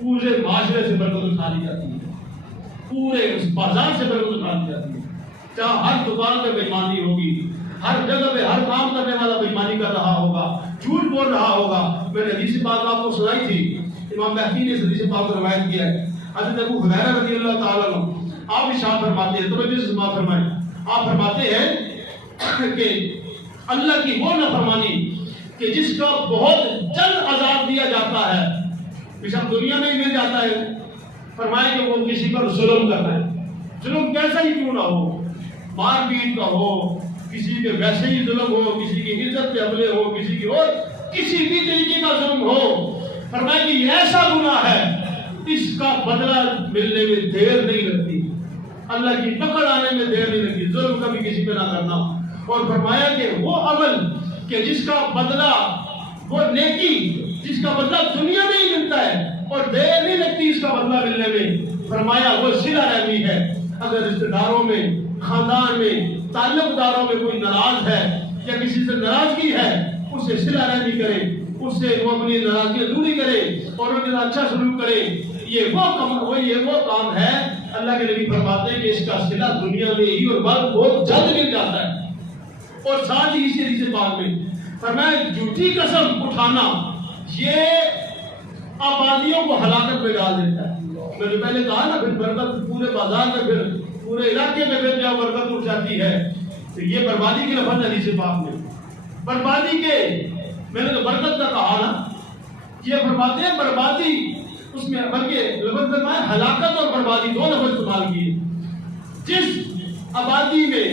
پورے معاشرے سے برکت اٹھا لی جاتی ہے، پورے اس بازار سے برکت اٹھا لی جاتی ہے۔ جہاں ہر دکان پہ بےایمانی ہوگی، ہر جگہ پہ ہر کام کرنے والا بےایمانی کر رہا ہوگا، جھوٹ بول رہا ہوگا۔ میں نے حدیث پاک آپ کو سنائی تھی، امام بہقی نے اس حدیث پاک کو روایت کیا ہے، حضرت ابو ہریرہ رضی اللہ تعالیٰ عنہ آپ ارشاد فرماتے ہیں، توجہ سے سماعت فرمائیں، آپ فرماتے ہیں کہ اللہ کی وہ نافرمانی کہ جس کا بہت جلد عذاب دیا جاتا ہے، بشک دنیا میں ہی مل جاتا ہے، فرمائے کہ وہ کسی پر ظلم کرنا ہے، ظلم کیسا ہی کیوں نہ ہو، مار پیٹ کا ہو، کسی کے ویسے ہی ظلم ہو، کسی کی عزت پہ حملے ہو، کسی کی اور کسی بھی طریقے کا ظلم ہو، فرمائے کہ یہ ایسا گناہ ہے اس کا بدلہ ملنے میں دیر نہیں لگتی، اللہ کی پکڑ آنے میں دیر نہیں لگتی، ظلم کبھی کسی پہ نہ کرنا۔ اور فرمایا کہ وہ عمل کہ جس کا بدلہ، وہ نیکی جس کا بدلہ دنیا میں ہی ملتا ہے اور دیر نہیں لگتی اس کا بدلہ ملنے میں، فرمایا وہ صلہ رحمی ہے۔ اگر رشتہ داروں میں، خاندان میں، تعلق داروں میں کوئی ناراض ہے یا کسی سے ناراضگی ہے، اسے صلہ رحمی کرے، اس سے وہ اپنی ناراضگی دوری کرے اور ان کے ساتھ اچھا سلوک کرے۔ یہ وہ کام ہے، اللہ کے نبی فرماتے ہیں کہ اس کا صلہ دنیا میں ہی اور بہت جلد مل جاتا ہے۔ اور ساتھ ہی اسی حدیث پاک میں فرمایا جھوٹی قسم اٹھانا یہ آبادیوں کو ہلاکت میں ڈال دیتا ہے۔ میں نے پہلے کہا نا، پھر برکت پورے بازار میں، پھر پورے علاقے میں پھر جب برکت اٹھ جاتی ہے تو یہ بربادی کے لفظ حدیث پاک میں، بربادی کے، میں نے تو برکت کا کہا نا، یہ فرماتے ہیں بربادی، اس میں بلکہ لفظ فرمایا ہلاکت اور بربادی دو لفظ استعمال کیے۔ جس آبادی میں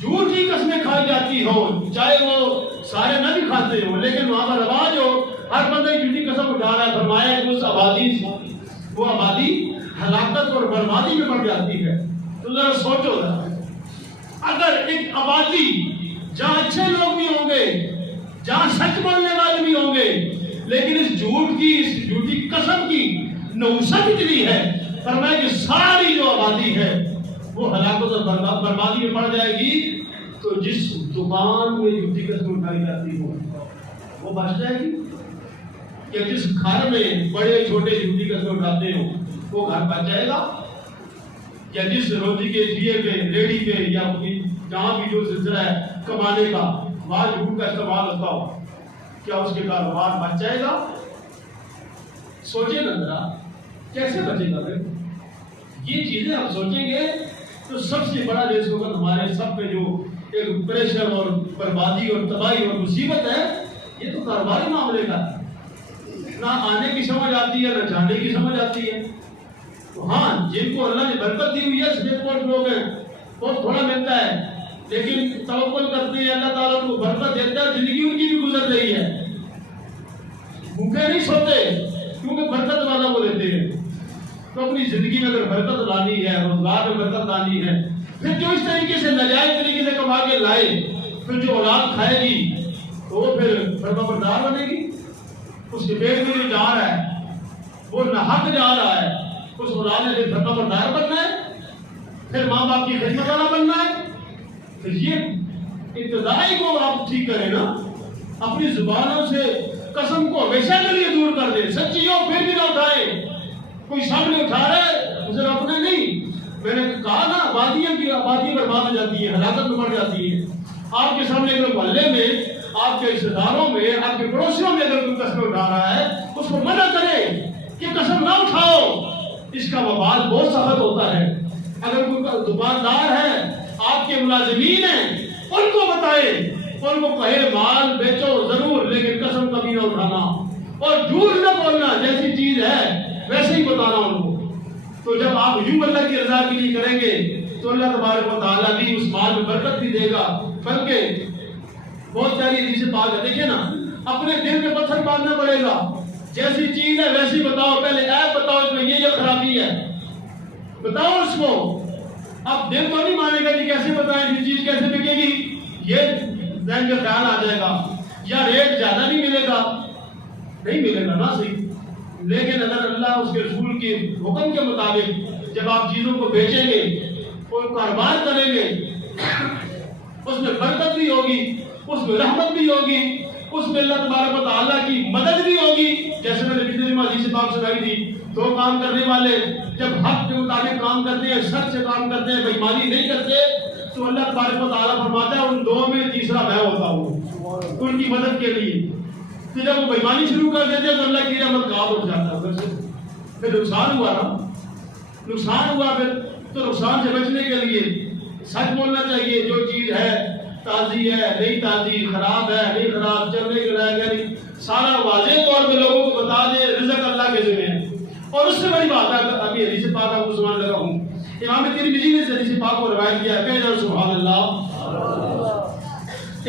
جھوٹی قسمیں کھائی جاتی ہو، چاہے وہ سارے نہ بھی کھاتے ہو، لیکن وہاں پر رواج ہو، ہر بندہ جھوٹی قسم اٹھا رہا ہے، فرمایا کہ اس آبادی، وہ آبادی ہلاکت اور بربادی میں پڑ جاتی ہے۔ تو ذرا سوچو ذرا، اگر ایک آبادی جہاں اچھے لوگ بھی ہوں گے، جہاں سچ بولنے والے بھی ہوں گے، لیکن اس جھوٹی قسم کی نحوست اتنی ہے، فرمایا کہ ساری جو آبادی ہے وہ ہلاکت اور بربادی میں پڑ جائے گی، تو جس دکان میں جھوٹی قسم اٹھائی جاتی ہو وہ بچ جائے گی، کہ جس گھر میں بڑے چھوٹے جھوٹی قسم اٹھاتے ہو وہ گھر بچ جائے گا، یا جس روزی کے دیے پہ، ریڑی پہ، یا جہاں بھی جو سلسلہ ہے کمانے کا، وہاں جھوٹ کا استعمال ہوتا ہو، کیا اس کے کاروبار بچ جائے گا؟ سوچیں نا ذرا، کیسے بچے گا؟ یہ چیزیں ہم سوچیں گے تو سب سے بڑا ریس ہوگا ہمارے سب پہ جو ایک پریشر اور بربادی اور تباہی اور مصیبت ہے، یہ تو کاروباری معاملے کا نہ آنے کی سمجھ آتی ہے نہ جانے کی سمجھ آتی ہے۔ تو ہاں، جن کو اللہ نے برکت دی ہوئی ہے، سپورٹ لوگ ہیں، بہت تھوڑا ملتا ہے، لیکن توکل کرتے ہیں، اللہ تعالیٰ ان کو برکت دیتا ہے، زندگی ان کی بھی گزر رہی ہے، بھوکے نہیں سوتے کیونکہ برکت والا وہ لیتے ہیں۔ تو اپنی زندگی میں اگر برکت لانی ہے، روزگار میں برکت لانی ہے، پھر جو اس طریقے سے ناجائز طریقے سے کما کے لائے، پھر جو اولاد کھائے گی تو وہ پھر فرما بردار بنے گی، اس کے پیٹ میں جو جا رہا ہے وہ ناحق جا رہا ہے، اس اولاد نے پھر فرما بردار بننا ہے، پھر ماں باپ کی خدمت والا بننا ہے۔ تو یہ ابتدائی کو آپ ٹھیک کریں نا، اپنی زبانوں سے قسم کو ہمیشہ کے لیے دور کر دیں، سچی ہو پھر بھی نہ اٹھائیں، کوئی سامنے اٹھا رہا ہے اسے اپنے نہیں۔ میں نے کہا نا، آبادی برباد ہو جاتی ہے، ہلاکت میں پڑ جاتی ہے۔ آپ کے سامنے اگر محلے میں، آپ کے رشتہ داروں میں، آپ کے پڑوسیوں میں اگر کوئی قسم اٹھا رہا ہے، اس کو منع کرے کہ قسم نہ اٹھاؤ، اس کا وبال بہت سخت ہوتا ہے۔ اگر کوئی دکاندار ہے، آپ کے ملازمین ہیں، ان کو بتائیں، ان کو کہے مال بیچو ضرور لیکن قسم کبھی نہ اٹھانا، اور جھوٹ نہ بولنا، جیسی چیز ہے ویسے ہی بتانا ان کو۔ تو جب آپ یوں اللہ کی رضا کے لیے کریں گے تو اللہ تبارک و تعالیٰ بھی اس مال میں برکت بھی دے گا، بلکہ بہت ساری حدیث پاک ہے، دیکھیں نا، اپنے دل میں پتھر باندھنا پڑے گا، جیسی چیز ہے ویسی بتاؤ، پہلے عیب بتاؤ اس میں یہ خرابی ہے، بتاؤ اس کو۔ اب دل تو نہیں مانے گا کہ کیسے بتائیں، یہ چیز کیسے بکے گی، یہ ذہن کا خیال آ جائے گا، یا ریٹ زیادہ نہیں ملے گا، نہیں ملے گا نا صحیح۔ لیکن اگر اللہ اس کے رسول کے حکم کے مطابق جب آپ چیزوں کو بیچیں گے اور کاروبار کریں گے، اس میں برکت بھی ہوگی، اس میں رحمت بھی ہوگی، اس میں اللہ تبارک و تعالیٰ کی مدد بھی ہوگی. جیسے میں نے پچھلے دن حدیث پاک سنائی تھی, دو کام کرنے والے جب حق کے مطابق کام کرتے ہیں, سچ سے کام کرتے ہیں, بے ایمانی نہیں کرتے, تو اللہ تبارک و تعالیٰ فرماتا ہے ان دو میں تیسرا میں ہوتا ہوں ان کی مدد کے لیے. تو جب وہ بے ایمانی شروع کر دیتے ہیں تو اللہ کی رحمت کہاں ہو جاتا ہے. پھر نقصان ہوا نا, نقصان ہوا. پھر تو نقصان سے بچنے کے لیے سچ بولنا چاہیے. جو چیز ہے تازی ہے نہیں تازی, خراب ہے نہیں خراب, چلنے کے لائق ہے نہیں, سارا واضح طور پہ لوگوں کو بتا دے. رزق اللہ کے ذمہ ہے. اور اس سے بڑی بات ہے, ابھی حدیث پاک آپ کو سنانے لگا ہوں. امام ترمذی نے حدیث پاک کو روایت کیا ہے, کہ سبحان اللہ.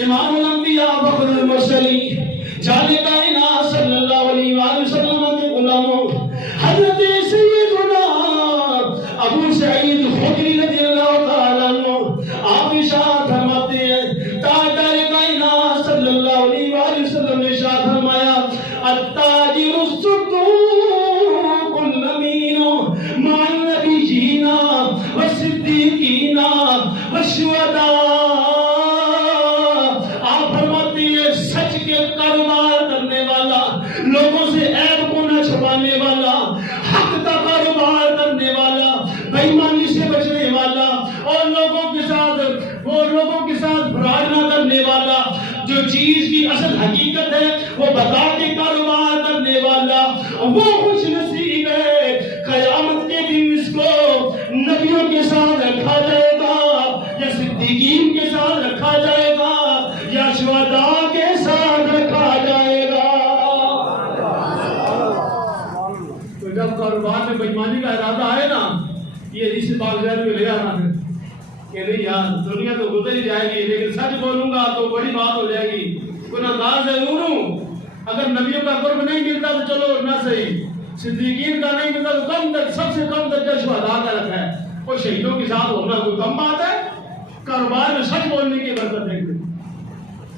امام الانبیاء فخر المرسلین جان کائنات صلی اللہ علیہ وآلہ وسلم کے غلاموں حضرت سیدنا ابو سعید خدری رضی اللہ تعالیٰ عنہ آپ ارشاد فرماتے ہیں, تاجدار کائنات صلی اللہ علیہ وآلہ وسلم نے ارشاد فرمایا, التاجر الصدوق الامین مع النبیین والصدیقین والشہداء. آپ فرماتے ہیں سچ کے کاروبار کرنے والا, لوگوں سے عیب کو نہ چھپانے والا, حق کا کاروبار کرنے والا, بے ایمانی سے بچنے والا, اور لوگوں کے ساتھ فراڈ نہ کرنے والا, جو چیز کی اصل حقیقت ہے وہ بتا کے کاروبار کرنے والا, وہ خوش نصیب ہے. قیامت کے دن اس کو نبیوں کے ساتھ رکھا جائے گا, یا صدیقین کے ساتھ رکھا جائے گا, یا شہداء کے ساتھ رکھا جائے گا. تو جب کاروبار میں بے ایمانی کا ارادہ آئے نا, یہ حدیث پاک ذہن میں لے آنا ہے کہ نہیں یار دنیا تو گزر ہی جائے گی, لیکن سچ بولوں گا تو بڑی بات ہو جائے گی. گناہگار ضرور ہوں, اگر نبیوں کا قرب نہیں ملتا تو چلو نہ صحیح, صدیقین کا نہیں ملتا تو کم تک سب سے کم درجہ شہداء کا رکھا ہے. وہ شہیدوں کے ساتھ ہونا کوئی کم بات ہے. کاروبار میں سچ بولنے کی برکت ہے.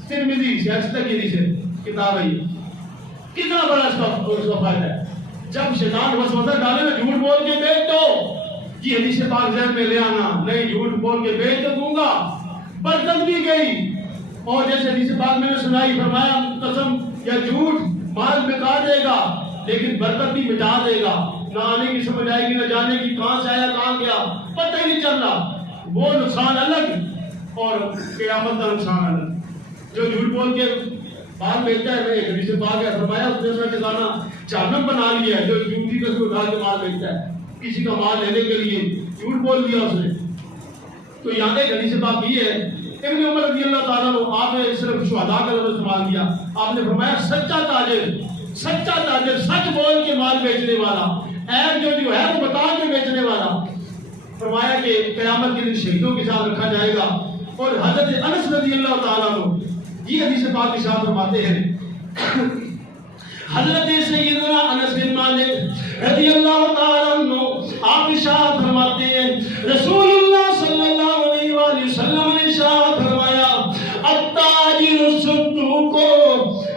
ترمذی سیاست کی حدیث ہے, کتاب ہے, کتنا بڑا اس کا فائدہ ہے. جب شیطان وسوسہ ڈالے نا, جھوٹ بول کے بیچ دو, یہ حدیث پاک ذہن میں لے آنا, نہیں جھوٹ بول کے بیچ تو دوں گا, برکت بھی گئی. اور جیسے حدیث پاک میں نے سنائی, فرمایا قسم یا جھوٹ مال بکا دے گا لیکن برکت بھی مٹا دے گا. نہ آنے کی سمجھ آئے گی, نہ جانے کی کہاں سے آیا کہاں گیا, پتہ ہی نہیں چل رہا. وہ نقصان الگ اور قیامت کا نقصان الگ. جو جھوٹ بول کے مال بیچتا ہے, ایک حدیث پاک ہے, فرمایا اس نے اپنا ٹھکانہ جہنم بنا لیا ہے. جو جھوٹی کا اٹھا کے مال بیچتا ہے, کسی کا مال لینے کے لیے جھوٹ بول دیا اس نے. تو یہاں ایک حدیث پاک یہ ہے, ابن عمر رضی اللہ تعالیٰ عنہ, آپ نے صرف شہداء کا لفظ استعمال کیا. آپ نے فرمایا سچا تاجر, سچ بول کے مال بیچنے والا, عیب جو ہے وہ بتا کے بیچنے والا, فرمایا کہ قیامت کے دن شہیدوں کے ساتھ رکھا جائے گا. اور حضرت انس رضی اللہ تعالیٰ عنہ یہ حدیث پاک کے ساتھ فرماتے ہیں, حضرت سیدنا انس بن مالک رضی اللہ تعالیٰ عنہ آپ ارشاد فرماتے ہیں, رسول اللہ صلی اللہ علیہ وآلہ وسلم نے ارشاد فرمایا, التاجر الصدوق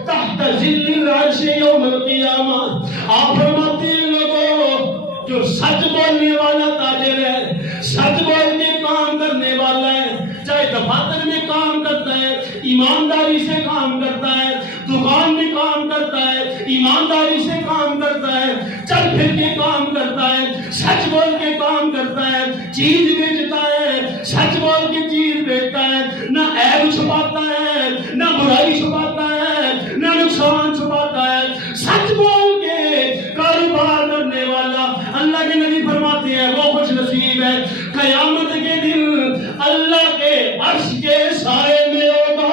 تحت ظل العرش یوم القیامہ. آپ فرماتے ہیں لوگوں, جو سچ بولنے والا تاجر ہے, سچ بول کے کام کرنے والا ہے, چاہے دفاتر میں کام کرتا ہے ایمانداری سے کام کرتا ہے, دکان میں کام کرتا ہے ایمانداری سے کام کرتا ہے, چل پھر کے کام کرتا ہے, سچ بول کے کام کرتا ہے, چیز بیچتا ہے, سچ بول کے چیز بیچتا ہے, نہ عیب چھپاتا ہے, نہ برائی چھپاتا ہے, نہ نقصان چھپاتا ہے, سچ بول کے کاروبار کرنے والا, اللہ کے نبی فرماتے ہیں وہ خوش نصیب ہے. قیامت کے دن اللہ کے عرش کے سائے میں ہوگا.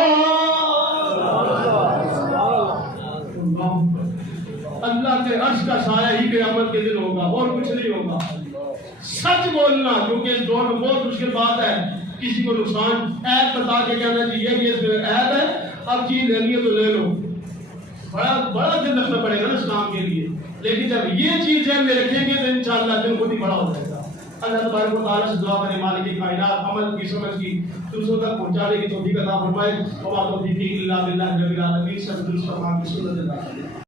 اللہ کے عرش کا سایہ ہی قیامت کے دن ہوگا, اور کچھ نہیں ہوگا. سچ بولنا, کیونکہ اس دور میں بہت مشکل بات ہے کسی کو نقصان عیب بتا کے کہنا چاہیے کہ اس میں عیب ہے, اب چیز لینی ہے تو لے لو. بڑا دن رکھنا پڑے گا نا اسلام کے لیے, لیکن جب یہ چیز ذہن میں رکھیں گے تو انشاءاللہ دن خود ہی بڑا ہو جائے گا. اللہ تبارک و تعالیٰ سے دعا کریں, مالک کائنات عمل کی سمجھ کی دوسروں تک پہنچانے کی توفیق عطا فرمائے. وما توفیقی الا باللہ رب العالمین. صلی اللہ علیہ وسلم.